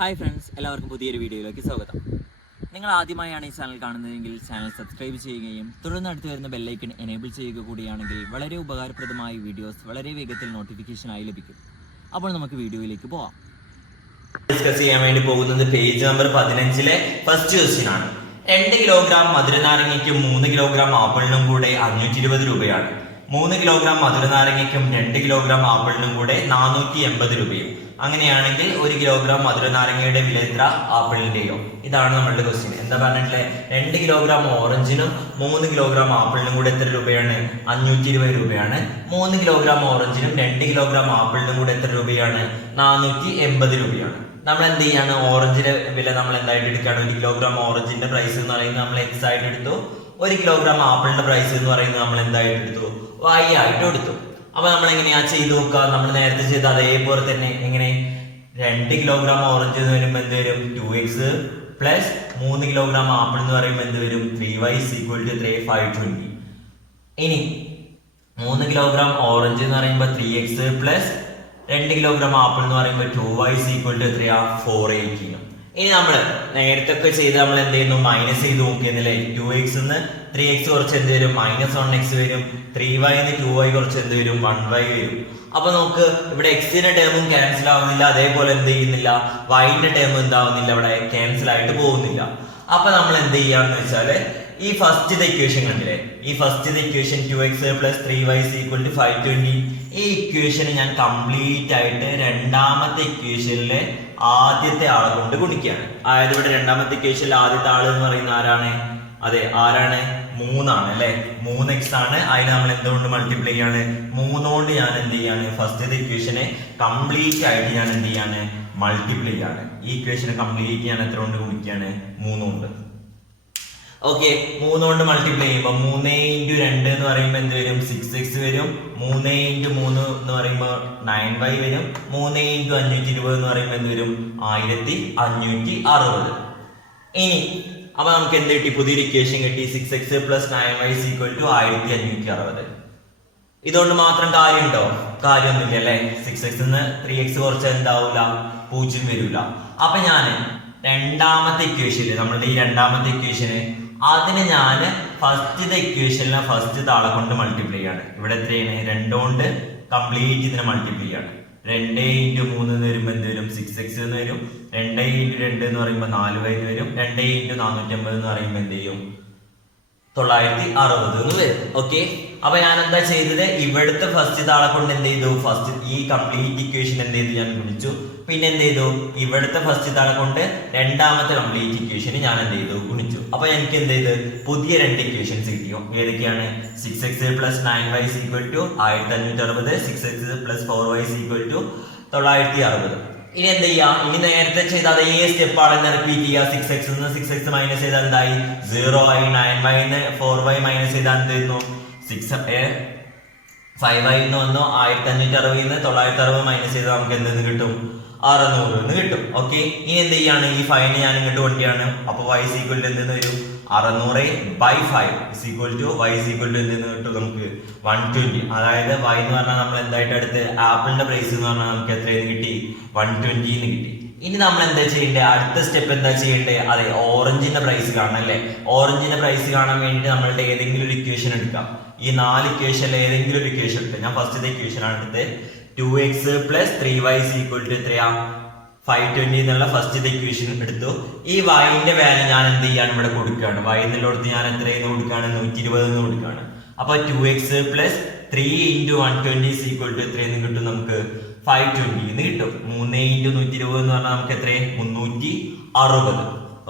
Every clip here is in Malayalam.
ഹായ് ഫ്രണ്ട്സ്, എല്ലാവർക്കും പുതിയൊരു വീഡിയോയിലേക്ക് സ്വാഗതം. നിങ്ങൾ ആദ്യമായാണ് ഈ ചാനൽ കാണുന്നതെങ്കിൽ ചാനൽ സബ്സ്ക്രൈബ് ചെയ്യുകയും തുടർന്ന് അടുത്ത് വരുന്ന ബെല്ലൈക്കൺ എനേബിൾ ചെയ്യുക കൂടിയാണെങ്കിൽ വളരെ ഉപകാരപ്രദമായ വീഡിയോസ് വളരെ വേഗത്തിൽ നോട്ടിഫിക്കേഷനായി ലഭിക്കും. അപ്പോൾ നമുക്ക് വീഡിയോയിലേക്ക് പോവാം. ഡിസ്കസ് ചെയ്യാൻ വേണ്ടി പോകുന്നത് പേജ് നമ്പർ 15-ലെ ഫസ്റ്റ് ക്വസ്റ്റ്യൻ ആണ്. 2 കിലോഗ്രാം മധുരനാരങ്ങയ്ക്കും 3 കിലോഗ്രാം ആപ്പിളിനും കൂടെ 520 രൂപയാണ്. 3 കിലോഗ്രാം മധുരനാരങ്ങയ്ക്കും 2 കിലോഗ്രാം ആപ്പിളിനും കൂടെ 480 രൂപയും. അങ്ങനെയാണെങ്കിൽ 1 കിലോഗ്രാം മധുരനാരങ്ങയുടെ വില എത്ര, ആപ്പിളിന്റെയോ? ഇതാണ് നമ്മളുടെ ക്വസ്റ്റ്യൻ. എന്താ പറഞ്ഞിട്ടുള്ളത്? 2 കിലോഗ്രാം ഓറഞ്ചിനും 3 കിലോഗ്രാം ആപ്പിളിനും കൂടെ എത്ര രൂപയാണ്? 520 രൂപയാണ്. 3 കിലോഗ്രാം ഓറഞ്ചിനും 2 കിലോഗ്രാം ആപ്പിളിനും കൂടെ എത്ര രൂപയാണ്? 480 രൂപയാണ്. നമ്മൾ എന്ത് ചെയ്യാണ്? ഓറഞ്ചിന്റെ വില നമ്മൾ എന്തായിട്ട് എടുക്കുകയാണ്? 1 കിലോഗ്രാം ഓറഞ്ചിന്റെ പ്രൈസ് എന്ന് പറയുന്നത് നമ്മൾ എക്സ് ആയിട്ട് എടുത്തു. 1 കിലോഗ്രാം ആപ്പിളിന്റെ പ്രൈസ് എന്ന് പറയുന്നത് നമ്മൾ എന്തായിട്ട് എടുത്തു? വൈ ആയിട്ട് എടുത്തു. അപ്പൊ നമ്മൾ എങ്ങനെയാ ചെയ്ത് നോക്കുക? നമ്മൾ നേരത്തെ ചെയ്ത അതേപോലെ തന്നെ. എങ്ങനെ? 2 കിലോഗ്രാം ഓറഞ്ച് എന്ന് വരുമ്പോൾ എന്ത് വരും? 2x പ്ലസ് 3 കിലോഗ്രാം ആപ്പിൾ എന്ന് പറയുമ്പോൾ എന്ത് വരും? 3y = 520. ഇനി 3 കിലോഗ്രാം ഓറഞ്ച് എന്ന് പറയുമ്പോൾ 3x പ്ലസ് 2 കിലോഗ്രാം ആപ്പിൾ എന്ന് പറയുമ്പോൾ 2y = 418. ഇനി നമ്മൾ നേരത്തെ ഒക്കെ ചെയ്ത് നമ്മൾ എന്ത് ചെയ്യുന്നു? മൈനസ് ചെയ്ത് നോക്കിയെന്നല്ലേ? 2x നിന്ന് 3x കുറച്ച് എന്ത് വരും? -1x വരും. 3y നിന്ന് 2y കുറച്ച് എന്ത് വരും? 1y വരും. അപ്പൊ നമുക്ക് ഇവിടെ എക്സിന്റെ ടേമും ക്യാൻസൽ ആവുന്നില്ല, അതേപോലെ എന്ത് ചെയ്യുന്നില്ല? വൈന്റെ ടേം എന്താവുന്നില്ല, ഇവിടെ ക്യാൻസൽ ആയിട്ട് പോകുന്നില്ല. അപ്പൊ നമ്മൾ എന്ത് ചെയ്യാന്ന് വെച്ചാല് ഈ ഫസ്റ്റ് ഇക്വേഷൻ കണ്ടില്ലേ? ഈ ഫസ്റ്റ് ഇക്വേഷൻ 2x + 3y = 520. ഈ ഇക്വേഷന് ഞാൻ കംപ്ലീറ്റ് ആയിട്ട് രണ്ടാമത്തെ ഇക്വേഷനിലെ ആദ്യത്തെ ആളെ കൊണ്ട് ഗുണിക്കുകയാണ്. അതായത് ഇവിടെ രണ്ടാമത്തെ ഇക്വേഷനിലെ ആദ്യത്തെ ആള് എന്ന് പറയുന്ന ആരാണ്? അതെ, ആരാണ്? 3 ആണ് അല്ലെ? 3x ആണ്. അതിന് നമ്മൾ എന്തുകൊണ്ട് മൾട്ടിപ്ലൈ ചെയ്യാണ്? 3 കൊണ്ട് ഞാൻ എന്ത് ചെയ്യാണ്? ഫസ്റ്റ് ഇക്വേഷനെ കംപ്ലീറ്റ് ആയിട്ട് ഞാൻ എന്ത് ചെയ്യാണ്? മൾട്ടിപ്ലൈ ചെയ്യാണ്. ഈ ഇക്വേഷനെ കംപ്ലീറ്റ് ഞാൻ എത്ര കൊണ്ട് ഗുണിക്കുകയാണ്? 3 കൊണ്ട്. ഓക്കെ, 3 കൊണ്ട് മൾട്ടിപ്ലൈ ചെയ്യുമ്പോൾ 3 × 2 എന്ന് പറയുമ്പോൾ എന്ത് വരും? 6x വരും. 3 × 3 എന്ന് പറയുമ്പോൾ 9y വരും. 3 × 520 എന്ന് പറയുമ്പോൾ എന്ത് വരും? 1560. ഇനി അപ്പൊ നമുക്ക് എന്ത് കിട്ടി? പുതിയൊരു ഇക്വേഷൻ കിട്ടി. 6x + 9y = 1560. ഇതുകൊണ്ട് മാത്രം കാര്യമുണ്ടോ? കാര്യമൊന്നുമില്ല അല്ലെ? 6x നിന്ന് 3x കുറച്ച് എന്താവൂല? 0 വരൂല. അപ്പൊ ഞാന് രണ്ടാമത്തെ ഇക്വേഷനില്, നമ്മളുടെ ഈ രണ്ടാമത്തെ ഇക്വേഷന്, അതിന് ഞാൻ ഫസ്റ്റ് ഇക്വേഷനിലെ ഫസ്റ്റ് താളെ കൊണ്ട് മൾട്ടിപ്ലൈ ചെയ്യാണ്. ഇവിടെ എത്രയാണ്? 2 കൊണ്ട് കംപ്ലീറ്റ് ഇതിനെ മൾട്ടിപ്ലൈ ചെയ്യാണ്. 2 × 3 എന്ന് വരുമ്പോൾ എന്ത് വരും? 6x എന്ന് വരും. 2 × 2 എന്ന് പറയുമ്പോൾ 4y എന്ന് വരും. 2 × 450 എന്ന് പറയുമ്പോൾ എന്ത് ചെയ്യും? 960 എന്ന് വരും. ഓക്കെ, അപ്പൊ ഞാൻ എന്താ ചെയ്തത്? ഇവിടുത്തെ ഫസ്റ്റ് താളെ കൊണ്ട് എന്ത് ചെയ്തു? ഫസ്റ്റ് ഈ കംപ്ലീറ്റ് ഇക്വേഷൻ എന്ത് ചെയ്തു? ഞാൻ ഗുണിച്ചു. പിന്നെ എന്ത് ചെയ്തു? ഇവിടുത്തെ ഫസ്റ്റ് താളെ കൊണ്ട് രണ്ടാമത്തെ കംപ്ലീറ്റ് ഇക്വേഷൻ ഞാൻ എന്ത് ചെയ്തു? ഗുണിച്ചു. അപ്പൊ എനിക്ക് എന്ത് ചെയ്ത്? പുതിയ 2 ഇക്വേഷൻസ് കിട്ടിയോ? ഏതൊക്കെയാണ്? 6x + 9y = 1560. 6x + 4y = 960. ഇനി എന്ത് ചെയ്യാ? ഇനി നേരത്തെ ചെയ്ത അതേ സ്റ്റെപ്പാണ് റിപ്പീറ്റ് ചെയ്യുക. 6x നിന്ന് 6x മൈനസ് ചെയ്താൽ എന്തായി? 0 ആയി. 9y നിന്ന് 4y മൈനസ് ചെയ്താൽ എന്ത് ചെയ്യുന്നു? 5y എന്ന് വന്നു. 1560 നിന്ന് 960 മൈനസ് ചെയ്താൽ നമുക്ക് എന്തെന്ന് കിട്ടും? 600 എന്ന് കിട്ടും. ഓക്കെ, ഇനി എന്ത് ചെയ്യാണ്? ഈ 5 ഞാൻ ഇങ്ങോട്ട് കൊണ്ടിയാണ്. അപ്പൊ y = എന്തെന്ന് വരും? 600/5 y എന്തെന്ന് കിട്ടും? നമുക്ക് 120. അതായത് y എന്ന് പറഞ്ഞാൽ നമ്മൾ എന്തായിട്ട് എടുത്ത്? ആപ്പിളിന്റെ പ്രൈസ് എന്ന് പറഞ്ഞാൽ നമുക്ക് എത്രയെന്ന് കിട്ടി? 120 എന്ന് കിട്ടി. ഇനി നമ്മൾ എന്താ ചെയ്യേണ്ടത്? അടുത്ത സ്റ്റെപ്പ് എന്താ ചെയ്യേണ്ടത്? അതെ, ഓറഞ്ചിന്റെ പ്രൈസ് കാണണം അല്ലെ? ഓറഞ്ചിന്റെ പ്രൈസ് കാണാൻ വേണ്ടിട്ട് നമ്മളുടെ ഏതെങ്കിലും ഒരു ഇക്വേഷൻ എടുക്കാം. ഈ 4 ഇക്വേഷനിൽ ഏതെങ്കിലും ഒരു ഇക്വേഷൻ എടുത്ത്, ഞാൻ ഫസ്റ്റ് ഇക്വേഷൻ ആണ് എടുത്ത്. 2x + 3y = എത്രയാ? 520 എന്നുള്ള ഫസ്റ്റ് ഇക്വേഷൻ എടുത്തു. ഈ വൈന്റെ വാല്യൂ ഞാൻ എന്ത് ചെയ്യാണ്? ഇവിടെ കൊടുക്കുകയാണ്. y എന്നുള്ളടത്ത് ഞാൻ എത്രയെന്ന് കൊടുക്കുകയാണ്? 120 എന്ന് കൊടുക്കുകയാണ്. അപ്പൊ 2x + 3 × 120 = എത്രയെന്ന് കിട്ടും? നമുക്ക് 520 എന്ന് കിട്ടും. 3 × 120 എന്ന് പറഞ്ഞാൽ നമുക്ക് എത്ര? 360.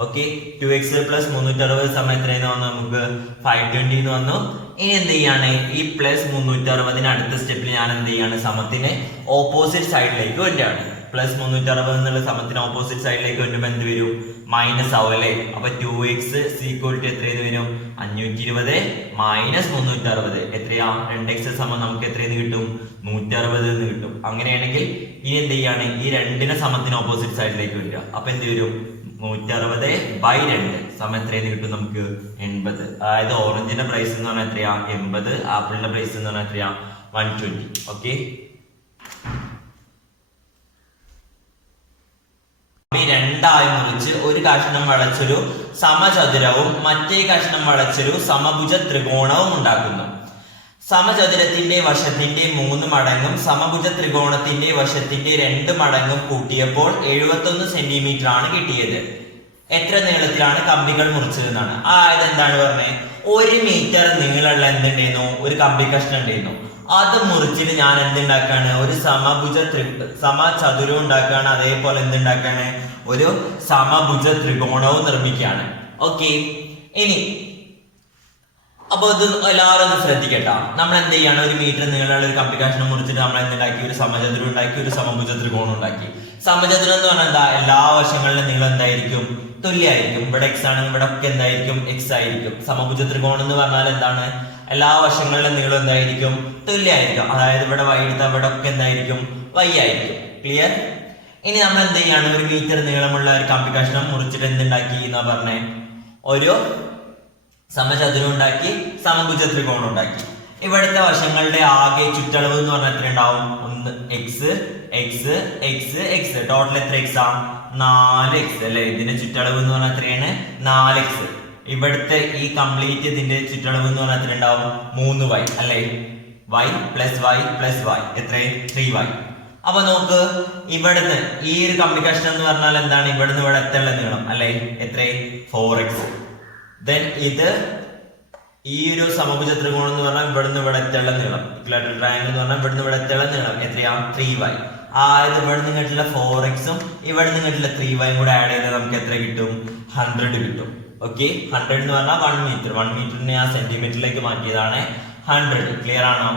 ഓക്കെ, 2x + 360 സമയം എത്രയെന്ന് വന്നു? നമുക്ക് 520 എന്ന് വന്നു. ഇനി എന്ത് ചെയ്യാണ്? ഈ +360 അടുത്ത സ്റ്റെപ്പിൽ ഞാൻ എന്ത് ചെയ്യാണ്? സമത്തിന് ഓപ്പോസിറ്റ് സൈഡിലേക്ക് കൊണ്ടുവരികയാണ്. +360 എന്നുള്ള സമത്തിന് ഓപ്പോസിറ്റ് സൈഡിലേക്ക് കൊണ്ടുമ്പോൾ എന്ത് വരും? മൈനസ് ആവും അല്ലെ? അപ്പൊ 2x = എത്രയെന്ന് വരും? 520 - 360 എത്രയാ? 2x നമുക്ക് എത്രയെന്ന് കിട്ടും? 160 എന്ന് കിട്ടും. അങ്ങനെയാണെങ്കിൽ ഇനി എന്ത് ചെയ്യാണ്? ഈ 2നെ സമത്തിന് ഓപ്പോസിറ്റ് സൈഡിലേക്ക് വരിക. അപ്പൊ എന്ത് വരും? 160/2 സമയം എത്രയെന്ന് കിട്ടും? നമുക്ക് 80. അതായത് ഓറഞ്ചിന്റെ പ്രൈസ് എന്ന് പറഞ്ഞാൽ എത്രയാ? 80. ആപ്പിളിന്റെ പ്രൈസ് എന്ന് പറഞ്ഞാൽ എത്രയാ? 120. ഓക്കെ. രണ്ടായി മുറിച്ച് ഒരു കഷ്ണം വളച്ചൊരു സമചതുരവും മറ്റേ കഷ്ണം വളച്ചൊരു സമഭുജ ത്രികോണവും ഉണ്ടാക്കുന്നു. സമചതുരത്തിന്റെ വശത്തിന്റെ 3 മടങ്ങും സമഭുജ ത്രികോണത്തിന്റെ വശത്തിന്റെ 2 മടങ്ങും കൂട്ടിയപ്പോൾ 71 സെന്റിമീറ്റർ ആണ് കിട്ടിയത്. എത്ര നീളത്തിലാണ് കമ്പികൾ മുറിച്ചതെന്നാണ്. അതായത് എന്താണ് പറഞ്ഞത്, 1 മീറ്റർ നീളമുള്ള എന്തുണ്ടായിരുന്നു, ഒരു കമ്പി കഷ്ണം ഉണ്ടായിരുന്നു. അത് മുറിച്ചിട്ട് ഞാൻ എന്തുണ്ടാക്കാണ്, ഒരു സമചതുരം ഉണ്ടാക്കാണ്. അതേപോലെ എന്തുണ്ടാക്കാണ്, ഒരു സമഭുജ ത്രികോണവും നിർമ്മിക്കുകയാണ്. ഓക്കെ, ഇനി അപ്പൊ ഇത് എല്ലാവരും ഒന്ന് ശ്രദ്ധിക്കട്ടോ. നമ്മൾ എന്ത് ചെയ്യാണ്, 1 മീറ്റർ നീളമുള്ള ഒരു കമ്പി കഷ്ണം മുറിച്ചിട്ട് നമ്മൾ എന്തുണ്ടാക്കി, ഒരു സമചതുരം ഉണ്ടാക്കി, ഒരു സമഭുജ ത്രികോണം ഉണ്ടാക്കി. സമചതുരം എന്ന് പറഞ്ഞാൽ എന്താ, എല്ലാ വശങ്ങളിലും നീളം എന്തായിരിക്കും, തുല്യമായിരിക്കും. ഇവിടെ എക്സ് ആണെങ്കിൽ ഇവിടെ ഒക്കെ എന്തായിരിക്കും, എക്സ് ആയിരിക്കും. സമഭുജ ത്രികോണം എന്ന് പറഞ്ഞാൽ എന്താണ്, എല്ലാ വശങ്ങളിലും നീളം എന്തായിരിക്കും, തുല്യമായിരിക്കും. അതായത് ഇവിടെ വൈ എടുത്താൽ ഇവിടെ ഒക്കെ എന്തായിരിക്കും, വൈ ആയിരിക്കും. ക്ലിയർ? ഇനി നമ്മൾ എന്ത് ചെയ്യാണ്, 1 മീറ്റർ നീളമുള്ള ഒരു കമ്പി കഷ്ണം മുറിച്ചിട്ട് എന്തുണ്ടാക്കി എന്നാ പറഞ്ഞേ, ഒരു സമചതുരം ഉണ്ടാക്കി, സമഭുജ ത്രികോണം ഉണ്ടാക്കി. ഇവിടുത്തെ വശങ്ങളുടെ ആകെ ചുറ്റളവ് എന്ന് പറഞ്ഞാൽ എത്ര ഉണ്ടാവും, 1 X X X X. Total എത്ര എക്സ് ആ, 4 എക്സ് അല്ലെ. ഇതിന്റെ ചുറ്റളവ് എന്ന് പറഞ്ഞാൽ എത്രയാണ്, 4 എക്സ്. ഇവിടുത്തെ ഈ കംപ്ലീറ്റ് ഇതിന്റെ ചുറ്റളവ് എന്ന് പറഞ്ഞാൽ എത്ര ഉണ്ടാവും, 3y അല്ലെ. y plus y plus y എത്ര, 3y. അപ്പൊ നോക്ക്, ഇവിടുന്ന് ഈ ഒരു കമ്പി കഷ്ണം എന്ന് പറഞ്ഞാൽ എന്താണ്, ഇവിടുന്ന് ഇവിടെ എത്തുള്ള നീളം അല്ലെ, എത്ര, 4x. ദെൻ ഇത് ഈ ഒരു സമഭുജ ത്രികോണം എന്ന് പറഞ്ഞാൽ ഇവിടുന്ന് ഇവിടെ എത്തുള്ള നീളം, ഇക്വലാറ്ററൽ ട്രയാങ്കിൾ എന്ന് പറഞ്ഞാൽ ഇവിടുന്ന് ഇവിടെ എത്തുള്ള നീളം എത്രയാ, 3y. അതായത് ഇവിടെ നിന്നിട്ടുള്ള 4x ഇവിടെ നിന്നിട്ടുള്ള 3y കൂടെ ആഡ് ചെയ്താൽ നമുക്ക് എത്ര കിട്ടും, 100 കിട്ടും. ഓക്കെ, 100 എന്ന് പറഞ്ഞാൽ 1 മീറ്റർ. 1 മീറ്ററിനെ ആ സെന്റിമീറ്ററിലേക്ക് മാറ്റിയതാണ് 100. ക്ലിയർ ആണോ?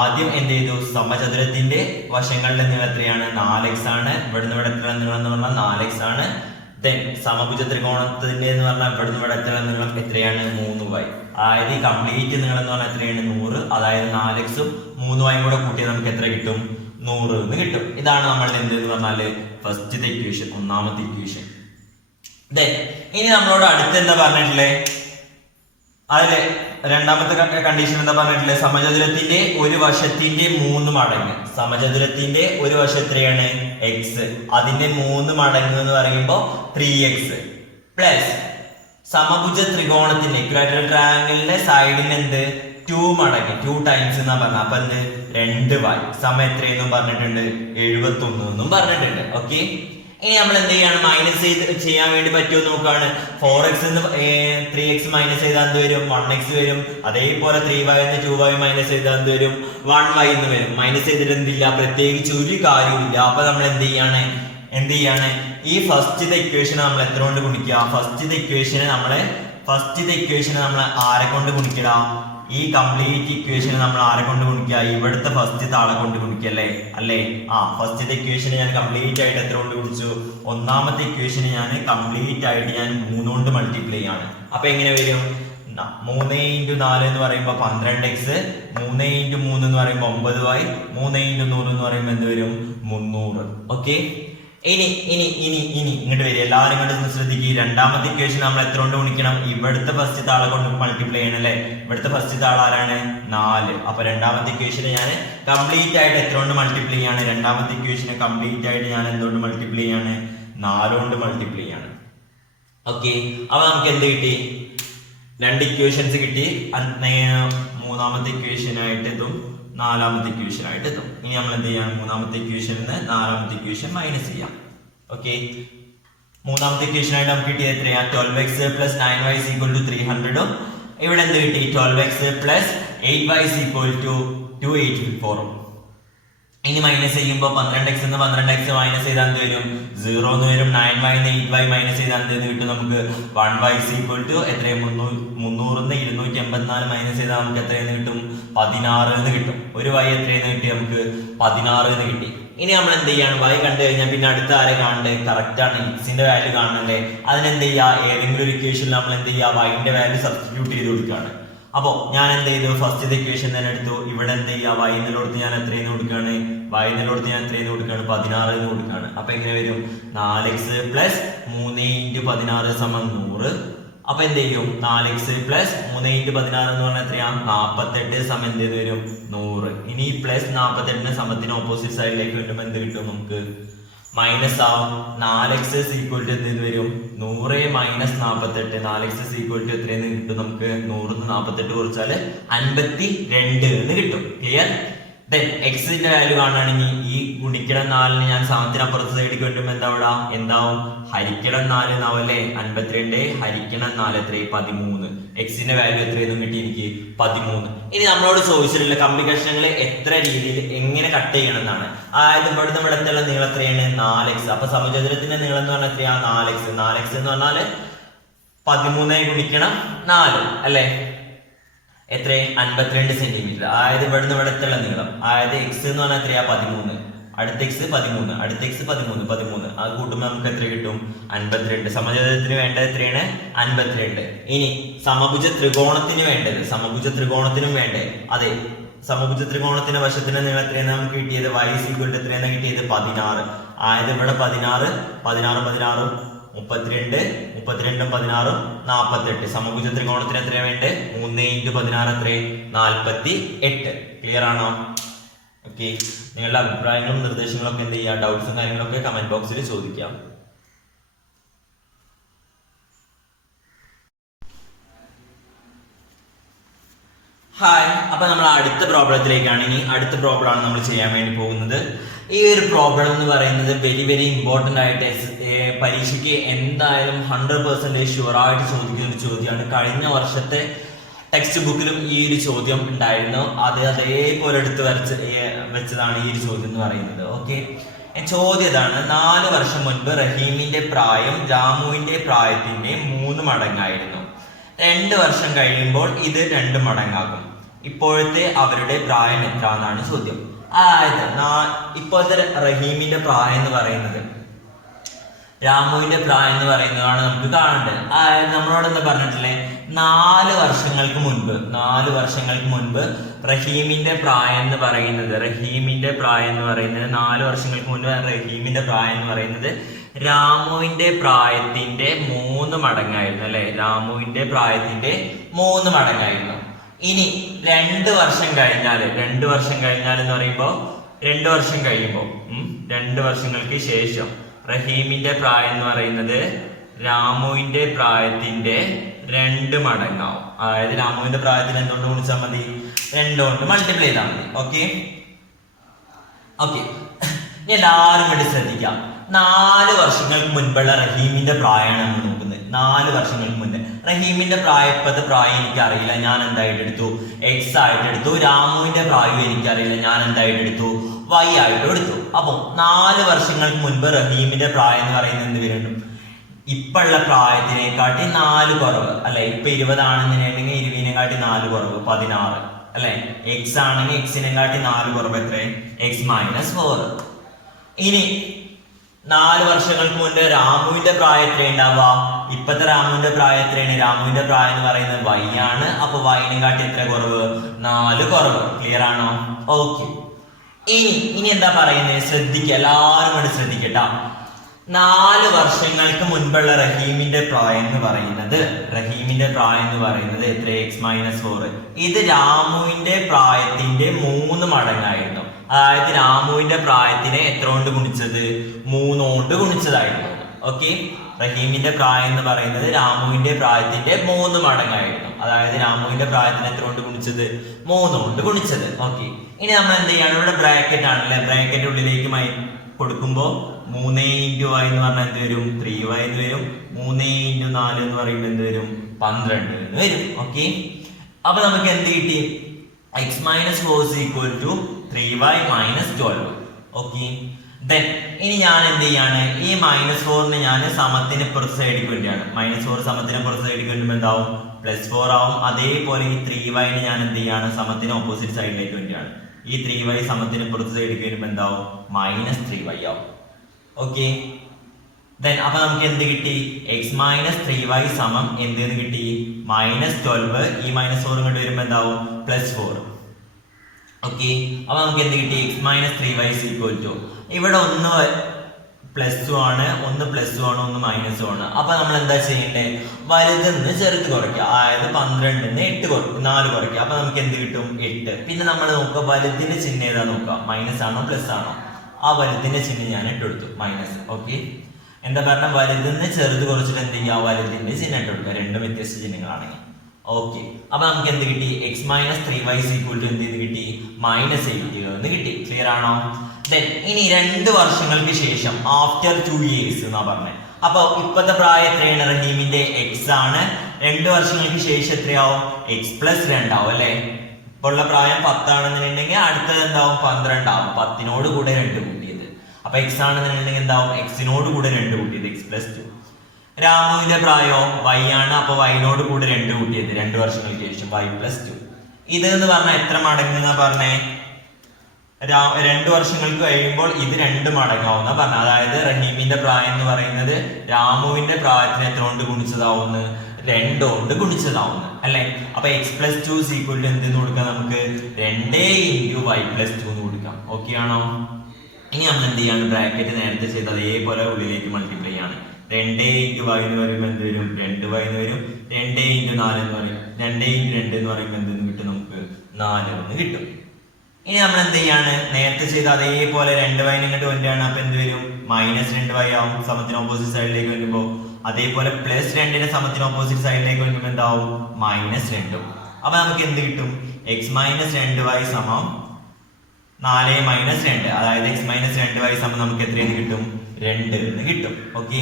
ആദ്യം എന്ത് ചെയ്തു, സമചതുരത്തിന്റെ വശങ്ങളുടെ നീളം എത്രയാണ്, 4x ആണ്. ഇവിടുന്ന് ഇവിടെ എത്ര നീളം എന്ന് പറഞ്ഞാൽ 4x ആണ്. ദെൻ സമഭുജ ത്രികോണത്തിന്റെ എന്ന് പറഞ്ഞാൽ ഇവിടുന്ന് ഇവിടെ എത്ര നീളം എത്രയാണ്, 3y. അതായത് ഈ കംപ്ലീറ്റ് നീളം എന്ന് പറഞ്ഞാൽ എത്രയാണ്, 100. അതായത് 4x-ഉം 3y കൂടെ കൂട്ടിയാൽ നമുക്ക് എത്ര കിട്ടും, 100 എന്ന് കിട്ടും. ഇതാണ് നമ്മളുടെ എന്ത് എന്ന് പറഞ്ഞാല് ഫസ്റ്റത്തെ ഇക്വേഷൻ, ഒന്നാമത്തെ ഇക്വേഷൻ. ദെൻ ഇനി നമ്മളോട് അടുത്ത് എന്താ പറഞ്ഞിട്ടുള്ളത്, അതിലെ രണ്ടാമത്തെ കണ്ടീഷൻ എന്താ പറഞ്ഞിട്ടുള്ളത്, സമചതുരത്തിന്റെ ഒരു വശത്തിന്റെ 3 മടങ്ങ്. സമചതുരത്തിന്റെ ഒരു വശം എത്രയാണ്, എക്സ്. അതിന്റെ 3 മടങ്ങ് എന്ന് പറയുമ്പോൾ 3x പ്ലസ് സമഭുജ ത്രികോണത്തിന്റെ ഇക്വലാറ്ററൽ ട്രയാങ്കിളിന്റെ സൈഡിന് എന്ത്, 2 മടങ്ങ്, 2 ടൈംസ് എന്നാ പറഞ്ഞ. അപ്പൊ എന്ത്, 2y സമം എത്രയെന്നും പറഞ്ഞിട്ടുണ്ട്, 71 എന്നും പറഞ്ഞിട്ടുണ്ട്. ഓക്കെ, ഇനി നമ്മൾ എന്ത് ചെയ്യാണ്, മൈനസ് ചെയ്യാൻ വേണ്ടി പറ്റുമോ നോക്കാണ്. 4x 3x മൈനസ് ചെയ്താൽ എന്ത് വരും, 1x വരും. അതേപോലെ 3y 2y മൈനസ് ചെയ്താൽ എന്ത് വരും, 1y എന്ന് വരും. മൈനസ് ചെയ്തിട്ട് എന്തില്ല, പ്രത്യേകിച്ച് ഒരു കാര്യമില്ല. അപ്പൊ നമ്മൾ എന്ത് ചെയ്യാണ്, ഈ ഫസ്റ്റത്തെ ഇക്വേഷൻ നമ്മൾ എത്ര കൊണ്ട് ഗുണിക്കുക, ഫസ്റ്റത്തെ ഇക്വേഷനെ നമ്മൾ ആരെ കൊണ്ട് ഗുണിക്കുക, ഈ കംപ്ലീറ്റ് ഇക്വേഷനെ നമ്മൾ ആരെ കൊണ്ട് ഗുണിക്കുക, ഇവിടുത്തെ ഫസ്റ്റ് താളെ കൊണ്ട് ഗുണിക്കുക അല്ലേ. ഫസ്റ്റത്തെ ഇക്വേഷനെ ഞാൻ കംപ്ലീറ്റ് ആയിട്ട് എത്ര കൊണ്ട് ഗുണിച്ചു, ഒന്നാമത്തെ ഇക്വേഷനെ ഞാൻ കംപ്ലീറ്റ് ആയിട്ട് ഞാൻ 3 കൊണ്ട് മൾട്ടിപ്ലൈ ആണ്. അപ്പൊ എങ്ങനെ വരും, 3 × 4 എന്ന് പറയുമ്പോൾ 12x, 3 × 3 എന്ന് പറയുമ്പോൾ 9y, 3 × 100 എന്ന് പറയുമ്പോൾ എന്ത് വരും, 300. ഓക്കെ, ഇനി ഇങ്ങോട്ട് വരിക, എല്ലാവരും ഇങ്ങോട്ട് ശ്രദ്ധിക്കുക. രണ്ടാമത്തെ ഇക്വേഷൻ നമ്മൾ എത്ര കൊണ്ട് ഗുണിക്കണം, ഇവിടുത്തെ ഫസ്റ്റ് താളെ കൊണ്ട് മൾട്ടിപ്ലൈ ചെയ്യണം അല്ലെ. ഇവിടുത്തെ ഫസ്റ്റ് താൾ ആരാണ്, 4. അപ്പൊ രണ്ടാമത്തെ ഇക്വേഷനെ ഞാൻ കംപ്ലീറ്റ് ആയിട്ട് എത്ര കൊണ്ട് മൾട്ടിപ്ലൈ ചെയ്യാണ്, രണ്ടാമത്തെ ഇക്വേഷനെ കംപ്ലീറ്റ് ആയിട്ട് ഞാൻ എന്തുകൊണ്ട് മൾട്ടിപ്ലൈ ചെയ്യാണ്, 4 കൊണ്ട് മൾട്ടിപ്ലൈ ചെയ്യാണ്. ഓക്കെ, അപ്പൊ നമുക്ക് എന്ത് കിട്ടി, 2 ഇക്വേഷൻസ് കിട്ടി. മൂന്നാമത്തെ ഇക്വേഷൻ ആയിട്ട് എത്തും, നാലാമത്തെ ഇക്വേഷൻ ആയിട്ട് എത്തും. ഇനി നമ്മൾ എന്ത് ചെയ്യാം, മൂന്നാമത്തെ ഇക്വേഷനിൽ നിന്ന് നാലാമത്തെ ഇക്വേഷൻ മൈനസ് ചെയ്യാം. ഓക്കെ, മൂന്നാമത്തെ ഇക്വേഷൻ ആയിട്ട് നമുക്ക് കിട്ടിയത് എത്രയാ, 12x + 9y = 300. ഇവിടെ എന്ത് കിട്ടി, 12x + 8y = 284. ഇനി മൈനസ് ചെയ്യുമ്പോൾ 12x എന്ന് 12x മൈനസ് ചെയ്താൽ എന്ത് വരും, 0 എന്ന് വരും. 9y 8y മൈനസ് ചെയ്താൽ എന്ത് കിട്ടും, നമുക്ക് 1y = എത്രയും 300 284 മൈനസ് ചെയ്താൽ നമുക്ക് എത്രയെന്ന് കിട്ടും, 16 എന്ന് കിട്ടും. ഒരു y എത്രയെന്ന് കിട്ടി, നമുക്ക് 16 എന്ന് കിട്ടി. ഇനി നമ്മൾ എന്ത് ചെയ്യാണ്, y കണ്ടു കഴിഞ്ഞാൽ പിന്നെ അടുത്ത ആരെ കാണണ്ടേ, കറക്റ്റ് ആണ് x-ന്റെ വാല്യൂ കാണണ്ടേ. അതിനെന്ത് ചെയ്യുക, ഏതെങ്കിലും ഒരു ഇക്വേഷനിൽ നമ്മൾ എന്ത് ചെയ്യുക, y-ന്റെ വാല്യൂ സബ്സ്റ്റിറ്റ്യൂട്ട് ചെയ്ത് കൊടുക്കുകയാണ്. അപ്പൊ ഞാൻ എന്ത് ചെയ്തു, ഫസ്റ്റ് ഇക്വേഷൻ തന്നെ എടുത്തു. ഇവിടെ എന്ത് ചെയ്യുക, y എന്നുള്ളടത്ത് ഞാൻ എത്രയെന്ന് കൊടുക്കുകയാണ്, y എന്നുള്ളടത്ത് ഞാൻ എത്രയെന്ന് കൊടുക്കുകയാണ്, 16 എന്ന് കൊടുക്കുകയാണ്. അപ്പൊ എങ്ങനെ വരും, 4x + 3 × 16 = 100. അപ്പൊ എന്ത് ചെയ്യും, 4x + 3 × 16 എന്ന് പറഞ്ഞാൽ എത്രയാ, 48 സമം എന്ത് ചെയ്ത് വരും, 100. ഇനി +48 സമത്തിന് ഓപ്പോസിറ്റ് സൈഡിലേക്ക് വരുമ്പോൾ എന്ത് കിട്ടും, നമുക്ക് മൈനസ് ആവും 4x ഈക്വൽ ടു എന്ത് വരും 100 മൈനസ് 48. 4x ഈക്വൽ ടു എത്രയെന്ന് കിട്ടും നമുക്ക്? 100 48 കുറച്ചാല് 52 എന്ന് കിട്ടും. ക്ലിയർ? എക്സിന്റെ വാല്യൂ കാണുകയാണെങ്കിൽ ഈ ഗുണിക്കണം 4 ഞാൻ സമത്തിനപ്പുറത്ത് സൈഡിൽ കൊണ്ടുമ്പോൾ എന്താവും? ഹരിക്കണം 4 എന്നാവും അല്ലെ? 52 ഹരിക്കണം 4 എത്ര? 13. എക്സിന്റെ വാല്യൂ എത്രയെന്നും കിട്ടി എനിക്ക്? 13. ഇനി നമ്മളോട് ചോദിച്ചിട്ടുള്ള കമ്പി കഷ്ണങ്ങൾ എത്ര രീതിയിൽ എങ്ങനെ കട്ട് ചെയ്യണം എന്നാണ്. അതായത് ഇവിടുന്ന് ഇവിടത്തുള്ള നീളം എത്രയാണ്? 4x. അപ്പൊ സമചതുരത്തിന്റെ നീളം എന്ന് പറഞ്ഞാൽ എത്രയാ? 4x. 4x എന്ന് പറഞ്ഞാല് 13 ഗുണിക്കണം 4 അല്ലെ? എത്ര? 52 സെന്റിമീറ്റർ. അതായത് ഇവിടുന്ന് ഇവിടത്തുള്ള നീളം, അതായത് എക്സ് എന്ന് പറഞ്ഞാൽ എത്രയാ? 13. അടുത്ത എക്സ് 13, അടുത്ത എക്സ് 13. അത് കൂട്ടുമ്പോൾ നമുക്ക് എത്ര കിട്ടും? 52. സമചതുരത്തിന് വേണ്ടത് എത്രയാണ്? 52. ഇനി സമഭുജ ത്രികോണത്തിന് വേണ്ടത്, സമഭുജ ത്രികോണത്തിനും വേണ്ടേ? അതെ, സമഭുജ ത്രികോണത്തിന്റെ വശത്തിന്റെ നീളം എത്രയാണ് നമുക്ക് കിട്ടിയത്? y ഈക്വൽ ടു എത്രയാണ് കിട്ടിയത്? 16. അതായത് ഇവിടെ 16 32 16 48. സമഭുജ ത്രികോണത്തിന് എത്രയാ വേണ്ടത്? 3 × 16 എത്ര? 48. ക്ലിയർ ആണോ? ഓക്കെ. നിങ്ങളുടെ അഭിപ്രായങ്ങളും നിർദ്ദേശങ്ങളും ഒക്കെ എന്ത് ചെയ്യുക? ഡൗട്ട്സും കാര്യങ്ങളൊക്കെ കമന്റ് ബോക്സിൽ ചോദിക്കാം. ഹായ്, അപ്പൊ നമ്മൾ അടുത്ത പ്രോബ്ലത്തിലേക്കാണ്. ഇനി അടുത്ത പ്രോബ്ലം ആണ് നമ്മൾ ചെയ്യാൻ വേണ്ടി പോകുന്നത്. ഈ ഒരു പ്രോബ്ലം എന്ന് പറയുന്നത് വെരി ഇമ്പോർട്ടന്റ് ആയിട്ട് പരീക്ഷയ്ക്ക് എന്തായാലും 100% ഷുവർ ആയിട്ട് ചോദിക്കുന്ന ഒരു ചോദ്യമാണ്. കഴിഞ്ഞ വർഷത്തെ ടെക്സ്റ്റ് ബുക്കിലും ഈ ഒരു ചോദ്യം ഉണ്ടായിരുന്നു. അത് അതേപോലെ എടുത്ത് വെച്ചതാണ് ഈ ഒരു ചോദ്യം എന്ന് പറയുന്നത്. ഓക്കെ, ചോദ്യം ഇതാണ്: 4 വർഷം മുൻപ് റഹീമിന്റെ പ്രായം രാമുവിന്റെ പ്രായത്തിന്റെ 3 മടങ്ങായിരുന്നു. 2 വർഷം കഴിയുമ്പോൾ ഇത് 2 മടങ്ങാകും. ഇപ്പോഴത്തെ അവരുടെ പ്രായം എത്ര എന്നാണ് ചോദ്യം. അതായത് ഇപ്പോഴത്തെ റഹീമിന്റെ പ്രായം എന്ന് പറയുന്നത് രാമുവിന്റെ പ്രായം എന്ന് പറയുന്നതാണ് നമുക്ക് കാണേണ്ടത്. അതായത് നമ്മളോട് എന്താ പറഞ്ഞിട്ടില്ലേ? 4 വർഷങ്ങൾക്ക് മുൻപ് റഹീമിന്റെ പ്രായം എന്ന് പറയുന്നത് 4 വർഷങ്ങൾക്ക് മുൻപ് റഹീമിന്റെ പ്രായം എന്ന് പറയുന്നത് രാമുവിന്റെ പ്രായത്തിന്റെ 3 മടങ്ങായിരുന്നു അല്ലെ? രാമുവിന്റെ പ്രായത്തിന്റെ 3 മടങ്ങായിരുന്നു. ഇനി 2 വർഷം കഴിഞ്ഞാൽ എന്ന് പറയുമ്പോ 2 വർഷം കഴിയുമ്പോൾ 2 വർഷങ്ങൾക്ക് ശേഷം റഹീമിന്റെ പ്രായം എന്ന് പറയുന്നത് രാമുവിന്റെ പ്രായത്തിന്റെ 2 മടങ്ങാവും. അതായത് രാമുവിന്റെ പ്രായത്തിന് എന്തുകൊണ്ട് ഗുണിച്ചാൽ മതി? 2 കൊണ്ട് മൾട്ടിപ്ലൈ ചെയ്താൽ മതി. ഓക്കെ, എല്ലാവരും വേണ്ടി ശ്രദ്ധിക്കാം. 4 വർഷങ്ങൾക്ക് മുൻപുള്ള റഹീമിന്റെ പ്രായമാണ് നമ്മൾ നോക്കുന്നത്. 4 വർഷങ്ങൾക്ക് മുൻപ് റഹീമിന്റെ ഇപ്പോഴത്തെ പ്രായം എനിക്കറിയില്ല, ഞാൻ എന്തായിട്ട് എടുത്തു? എക്സ് ആയിട്ട് എടുത്തു. രാമുവിന്റെ പ്രായം എനിക്കറിയില്ല, ഞാൻ എന്തായിട്ട് എടുത്തു? y ആയിട്ട് എടുത്തു. അപ്പൊ 4 വർഷങ്ങൾക്ക് മുൻപ് റഹീമിന്റെ പ്രായം എന്ന് പറയുന്നത് എന്ത് വരും? ഇപ്പോഴുള്ള പ്രായത്തിനെക്കാട്ടി 4 കുറവ് അല്ലെ? ഇപ്പൊ 20 ആണെന്നുണ്ടെങ്കിൽ 20-നെക്കാട്ടി 4 കുറവ് 16 അല്ലെ? എക്സ് ആണെങ്കിൽ എക്സിനെക്കാട്ടി 4 കുറവ് എത്ര? x-4. ഇനി 4 വർഷങ്ങൾക്ക് മുൻപ് രാമുവിന്റെ പ്രായം എത്ര ഉണ്ടാവുക? ഇപ്പത്തെ രാമുവിന്റെ പ്രായം എത്രയാണ്? രാമുവിന്റെ പ്രായം എന്ന് പറയുന്നത് y ആണ്. അപ്പൊ y-നെ കാട്ടി എത്ര കുറവ്? 4 കുറവ്. ക്ലിയർ ആണോ? ഓക്കെ. ഇനി എന്താ പറയുന്നത്? ശ്രദ്ധിക്കുക, എല്ലാവരും കൂടി ശ്രദ്ധിക്കട്ടോ. 4 വർഷങ്ങൾക്ക് മുൻപുള്ള റഹീമിന്റെ പ്രായം എന്ന് പറയുന്നത് എത്ര? x-4. ഇത് രാമുവിന്റെ പ്രായത്തിന്റെ 3 മടങ്ങായിരുന്നു. അതായത് രാമുവിന്റെ പ്രായത്തിനെ എത്ര കൊണ്ട് ഗുണിച്ചത്? 3 കൊണ്ട് ഗുണിച്ചതായിരുന്നു. ഓക്കെ, റഹീമിന്റെ പ്രായം എന്ന് പറയുന്നത് രാമുവിന്റെ പ്രായത്തിന്റെ 3 മടങ്ങായിരുന്നു. അതായത് രാമുവിന്റെ പ്രായത്തിന് എത്ര കൊണ്ട് ഗുണിച്ചത്? 3 കൊണ്ട് ഗുണിച്ചത്. ഓക്കെ, ഇനി നമ്മൾ എന്ത് ചെയ്യാണ്? ഇവിടെ ബ്രാക്കറ്റ് ആണല്ലേ? ബ്രാക്കറ്റ് ഉള്ളിലേക്ക് കൊടുക്കുമ്പോൾ 3 × y എന്ന് പറഞ്ഞാൽ എന്ത് വരും? 3y എന്ന് വരും. 3 × 4 എന്ന് പറയുമ്പോൾ എന്ത് വരും? 12 എന്ന് വരും. ഓക്കെ, അപ്പൊ നമുക്ക് എന്ത് കിട്ടി? x-4 = 3y - 12. ഓക്കെ, ഇനി ഞാൻ എന്ത് ചെയ്യാണ്? ഈ -4നെ ഞാൻ സമത്തിന് പുറത്ത് സൈഡിൽ വേണ്ടിയാണ്. -4 സമത്തിന് പുറത്ത് സൈഡിൽ വേണ്ടുമ്പോൾ എന്താവും? +4 ആവും. അതേപോലെ ഈ 3y-നെ ഞാൻ എന്ത് ചെയ്യാണ്? സമത്തിന് ഓപ്പോസിറ്റ് സൈഡിലേക്ക് വേണ്ടിയാണ്. ഈ 3y സമത്തിന് പുറത്ത് സൈഡിൽ വരുമ്പോൾ എന്താവും? -3y ആവും. ഓക്കെ, അപ്പൊ നമുക്ക് എന്ത് കിട്ടി? x-3y സമം എന്തെന്ന് കിട്ടി? -12. ഈ -4 ഇങ്ങോട്ട് വരുമ്പോൾ എന്താവും? +4. ഓക്കെ, അപ്പൊ നമുക്ക് എന്ത് കിട്ടി? x-3y = ഇവിടെ ഒന്ന് +2 ആണ്, ഒന്ന് +2 ആണ്, ഒന്ന് -2 ആണ്. അപ്പൊ നമ്മൾ എന്താ ചെയ്യണ്ടേ? വലുതെന്ന് ചെറുത് കുറയ്ക്കുക. അതായത് 12-ന് 4 കുറയ്ക്കുക. അപ്പൊ നമുക്ക് എന്ത് കിട്ടും? 8. പിന്നെ നമ്മൾ നോക്കുക വലുതിന്റെ ചിഹ്നം ഏതാ നോക്കുക? മൈനസ് ആണോ പ്ലസ് ആണോ? ആ വലുതിന്റെ ചിഹ്നം ഞാൻ ഇട്ടെടുത്തു മൈനസ്. ഓക്കെ, എന്താ പറഞ്ഞ വലുതിന്ന് ചെറുത് കുറച്ചിട്ട് എന്ത് ചെയ്യുക, വലുതിന്റെ ചിഹ്നം ഇട്ടെടുക്കുക, രണ്ടും വ്യത്യസ്ത ചിഹ്നങ്ങളാണെങ്കിൽ. ഓക്കെ, അപ്പൊ നമുക്ക് എന്ത് കിട്ടി, X minus 3y equal to എന്ത് കിട്ടി, -80 എന്ന് കിട്ടി. ക്ലിയർ ആണോ? ഇനി 2 വർഷങ്ങൾക്ക് ശേഷം ആഫ്റ്റർ 2 years എന്നാ പറഞ്ഞത്. അപ്പൊ ഇപ്പത്തെ പ്രായം എത്രയാണ് റഹീമിന്റെ, എക്സ് ആണ്. 2 വർഷങ്ങൾക്ക് ശേഷം എത്രയാവും, x+2 ആവും അല്ലെ. ഇപ്പൊ ഉള്ള പ്രായം 10 ആണെന്നുണ്ടെങ്കിൽ അടുത്തത് എന്താവും, 12 ആവും. 10നോട് കൂടെ 2 കൂട്ടിയത്. അപ്പൊ എക്സ് ആണെന്നുണ്ടെങ്കിൽ എന്താവും, എക്സിനോട് കൂടെ 2 കൂട്ടിയത്, x+2. രാമുവിന്റെ പ്രായോ y ആണ്. അപ്പൊ y-നോട് കൂടെ 2 കൂട്ടിയത്, 2 വർഷങ്ങൾക്ക് ശേഷം y+2. ഇത് എന്ന് പറഞ്ഞാൽ എത്ര മടങ്ങ് എന്നാ പറഞ്ഞേ, 2 വർഷങ്ങൾക്ക് കഴിയുമ്പോൾ ഇത് 2 മടങ്ങാവുന്ന പറഞ്ഞ. അതായത് റഹീമിന്റെ പ്രായം എന്ന് പറയുന്നത് രാമുവിന്റെ പ്രായത്തിന് എത്ര കൊണ്ട് ഗുണിച്ചതാവുന്നു, 2 കൊണ്ട് ഗുണിച്ചതാവുന്നു അല്ലെ. അപ്പൊ x+2 ഈക്വൽ ടു എന്തെന്ന് കൊടുക്കാം, നമുക്ക് 2 × y+2 എന്ന് കൊടുക്കാം. ഓക്കെ ആണോ? ഇനി നമ്മൾ എന്ത് ചെയ്യാണ്, ബ്രാക്കറ്റ് നേരത്തെ ചെയ്ത് അതേപോലെ ഉള്ളിലേക്ക് മൾട്ടിപ്ലൈ ആണ്. 2 × y എന്ന് പറയുമ്പോൾ എന്ത് വരും, 2y എന്ന് വരും. 2 × 4 എന്ന് പറയും, 2 × 2 എന്ന് പറയുമ്പോൾ എന്തെന്ന് കിട്ടും, നമുക്ക് 4 എന്ന് കിട്ടും. ഇനി നമ്മൾ എന്ത് ചെയ്യാണ്, നേരത്തെ ചെയ്ത് അതേപോലെ 2y ഇങ്ങോട്ട് കൊണ്ടാണ്. അപ്പൊ എന്ത് വരും, -2y ആവും സമത്തിന് ഓപ്പോസിറ്റ് സൈഡിലേക്ക് വരുമ്പോ. അതേപോലെ +2 സമത്തിന് ഓപ്പോസിറ്റ് സൈഡിലേക്ക് വരുമ്പോൾ എന്താവും, -2. അപ്പൊ നമുക്ക് എന്ത് കിട്ടും, x - 2y സമം 4 - 2. അതായത് x - 2y സമം നമുക്ക് എത്രയെന്ന് കിട്ടും, 2 എന്ന് കിട്ടും. ഓക്കെ,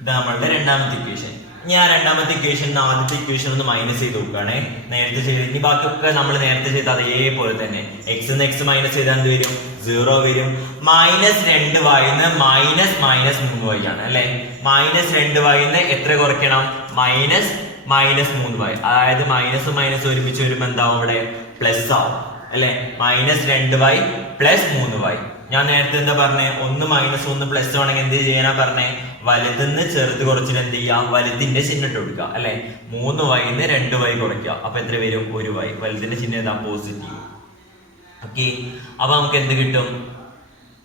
ഇത് നമ്മളുടെ രണ്ടാമത്തെ ഇക്വേഷൻ. ഞാൻ രണ്ടാമത്തെ ഇക്വേഷൻ ആദ്യത്തെ ഇക്വേഷൻ ഒന്ന് മൈനസ് ചെയ്ത് നോക്കുകയാണെ. നേരത്തെ ചെയ്ത് ഇനി ബാക്കിയൊക്കെ നമ്മൾ നേരത്തെ ചെയ്ത് അതേപോലെ തന്നെ. എക്സ് മൈനസ് ചെയ്താൽ എന്ത് വരും, 0 വരും. -2y -3y ആണ് അല്ലെ. -2y എത്ര കുറയ്ക്കണം, -3y. അതായത് മൈനസും മൈനസും ഒരുമിച്ച് വരുമ്പോൾ എന്താവും, ഇവിടെ പ്ലസ് ആവും അല്ലെ. -2y + 3y. ഞാൻ നേരത്തെ എന്താ പറഞ്ഞേ, 1 - 1 + ആണെങ്കിൽ എന്ത് ചെയ്യാനാ പറഞ്ഞേ, വലുതിന്ന് ചെറുത് കുറച്ചിട്ട് എന്ത് ചെയ്യാം, വലുതിന്റെ ചിഹ്നം ഇട്ട് കൊടുക്കുക അല്ലെ. 3y 2y കുറയ്ക്കുക. അപ്പൊ എത്ര വരും, 1y. വലുതിന്റെ ചിഹ്നം ഏതാ, പോസിറ്റീവ്. ഓക്കെ, അപ്പൊ നമുക്ക് എന്ത് കിട്ടും,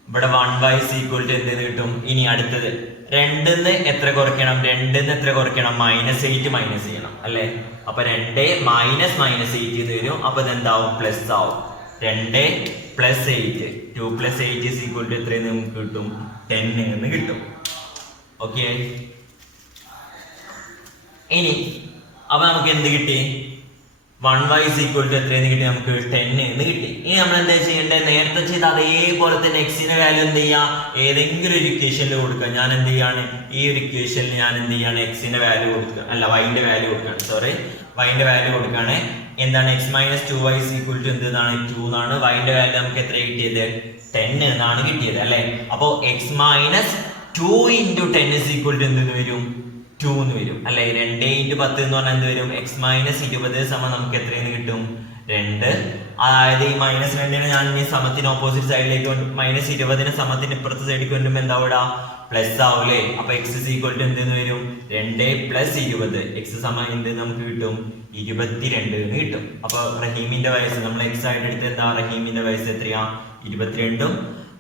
ഇവിടെ 1y ഈക്വൽ ടു എന്തെന്ന് കിട്ടും. ഇനി അടുത്തത് 2ന്ന് എത്ര കുറയ്ക്കണം, 2ന്ന് എത്ര കുറയ്ക്കണം, -8 മൈനസ് ചെയ്യണം അല്ലെ. അപ്പൊ 2 - -8 എന്ന് വരും. അപ്പൊ ഇതെന്താവും, പ്ലസ് ആവും. 2 + 8, 2 + 8 ഈക്വൽ ടു എത്രയെന്ന് നമുക്ക് കിട്ടും, 10 എന്ന് കിട്ടും. ഓക്കെ, ഇനി അപ്പൊ നമുക്ക് എന്ത് കിട്ടി, 1y ഈക്വൽ ടു എത്രയെന്ന് കിട്ടി, നമുക്ക് 10 എന്ന് കിട്ടി. ഇനി നമ്മൾ എന്താ ചെയ്യേണ്ടത്, നേരത്തെ ചെയ്ത് അതേപോലെ തന്നെ എക്സിന്റെ വാല്യൂ എന്ത് ചെയ്യാം, ഏതെങ്കിലും ഒരു ഇക്വേഷനിൽ കൊടുക്കുക. ഞാൻ എന്ത് ചെയ്യാണ്, ഈ ഒരു ഇക്വേഷനിൽ ഞാൻ എന്ത് ചെയ്യാണ്, എക്സിന്റെ വാല്യൂ കൊടുക്കുക, അല്ല വൈന്റെ വാല്യൂ കൊടുക്കുകയാണ്. സോറി, വൈന്റെ വാല്യൂ കൊടുക്കുകയാണ്. എന്താണ്, x - 2y ഈക്വൽ ടു എന്താണ്, 2 എന്നാണ്. വൈന്റെ വാല്യൂ നമുക്ക് എത്ര കിട്ടിയത്, 10 എന്നാണ് കിട്ടിയത് അല്ലെ. അപ്പോ x - 2 × 10 ഈക്വൽ ടു എന്തെന്ന് വരും, 2 എന്ന് വരും അല്ലെ. 2 × 10 എന്ന് പറഞ്ഞാൽ എന്ത് വരും, x - 20 സമം നമുക്ക് എത്രയെന്ന് കിട്ടും, 2. അതായത് ഈ -2 ഞാൻ ഇനി സമത്തിന് ഓപ്പോസിറ്റ് സൈഡിലേക്ക് -20 സമത്തിന് ഇപ്പുറത്തെ സൈഡിലേക്ക് വരുമ്പോൾ എന്താ ഇവിടെ, പ്ലസ് ആവൂലേ. അപ്പൊ x ഈക്വൽ ടു എന്തെന്ന് വരും, 2 + 20. x സമം എന്ത് നമുക്ക് കിട്ടും, 22 എന്ന് കിട്ടും. അപ്പൊ റഹീമിന്റെ വയസ്സ് നമ്മൾ x ആയിട്ട് എടുത്ത് എന്താ, റഹീമിന്റെ വയസ്സ് എത്രയാ, 22ഉം.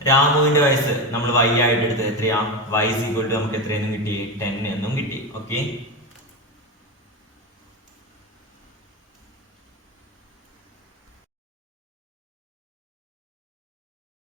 രാമുവിന്റെ വയസ്സ് നമ്മൾ y ആയിട്ട് എടുത്ത് എത്രയാ, y ഈക്വൽ ടു നമുക്ക് എത്രയെന്നും കിട്ടി, 10 എന്നും കിട്ടി. ഓക്കെ.